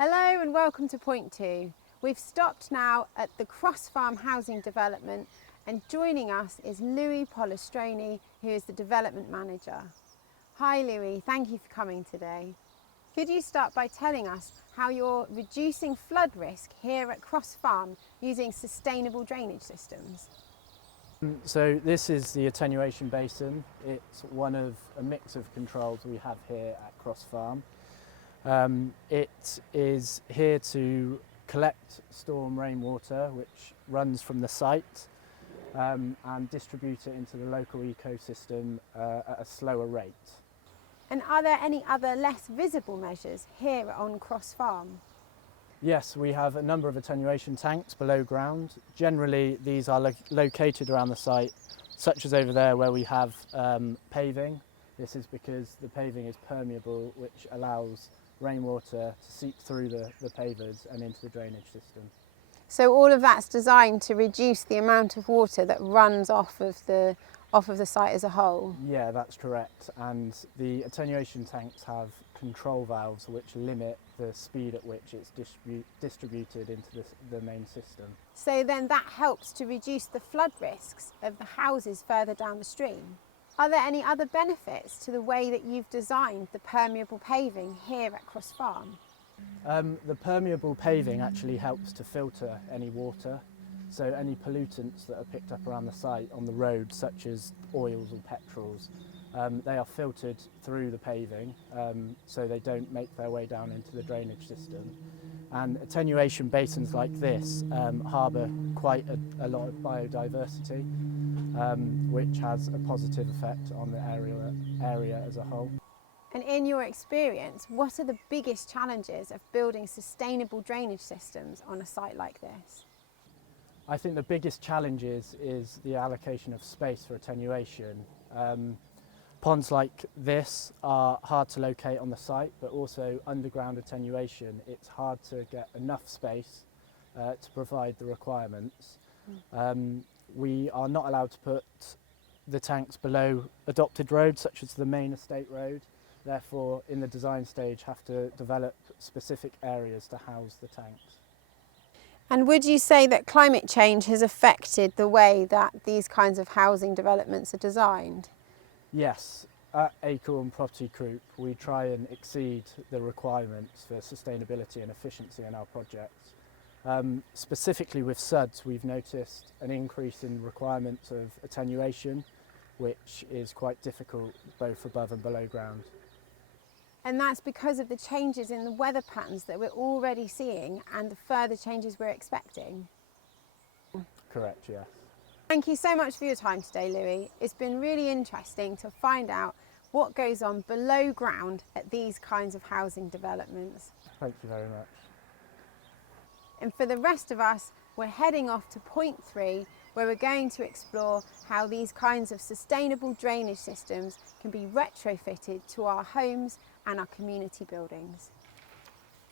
Hello and welcome to Point 2. We've stopped now at the Cross Farm housing development and joining us is Lui Pollastrone, who is the development manager. Hi Lui, thank you for coming today. Could you start by telling us how you're reducing flood risk here at Cross Farm using sustainable drainage systems? So this is the Attenuation Basin. It's one of a mix of controls we have here at Cross Farm. It is here to collect storm rainwater which runs from the site and distribute it into the local ecosystem at a slower rate. And are there any other less visible measures here on Cross Farm? Yes, we have a number of attenuation tanks below ground. Generally these are located around the site, such as over there where we have paving. This is because the paving is permeable, which allows rainwater to seep through the pavers and into the drainage system. So all of that's designed to reduce the amount of water that runs off of the site as a whole? Yeah, that's correct. And the attenuation tanks have control valves which limit the speed at which it's distributed into the main system. So then that helps to reduce the flood risks of the houses further down the stream. Are there any other benefits to the way that you've designed the permeable paving here at Cross Farm? The permeable paving actually helps to filter any water, so any pollutants that are picked up around the site on the road, such as oils or petrols, they are filtered through the paving so they don't make their way down into the drainage system. And attenuation basins like this harbour quite a lot of biodiversity, which has a positive effect on the area as a whole. And in your experience, what are the biggest challenges of building sustainable drainage systems on a site like this? I think the biggest challenge is the allocation of space for attenuation. Ponds like this are hard to locate on the site, but also underground attenuation, it's hard to get enough space to provide the requirements. We are not allowed to put the tanks below adopted roads, such as the main estate road. Therefore, in the design stage, have to develop specific areas to house the tanks. And would you say that climate change has affected the way that these kinds of housing developments are designed? Yes, at Acorn Property Group we try and exceed the requirements for sustainability and efficiency in our projects. Specifically with SuDS, we've noticed an increase in requirements of attenuation, which is quite difficult both above and below ground. And that's because of the changes in the weather patterns that we're already seeing and the further changes we're expecting? Correct, yes. Thank you so much for your time today, Lui. It's been really interesting to find out what goes on below ground at these kinds of housing developments. Thank you very much. And for the rest of us, we're heading off to Point 3, where we're going to explore how these kinds of sustainable drainage systems can be retrofitted to our homes and our community buildings.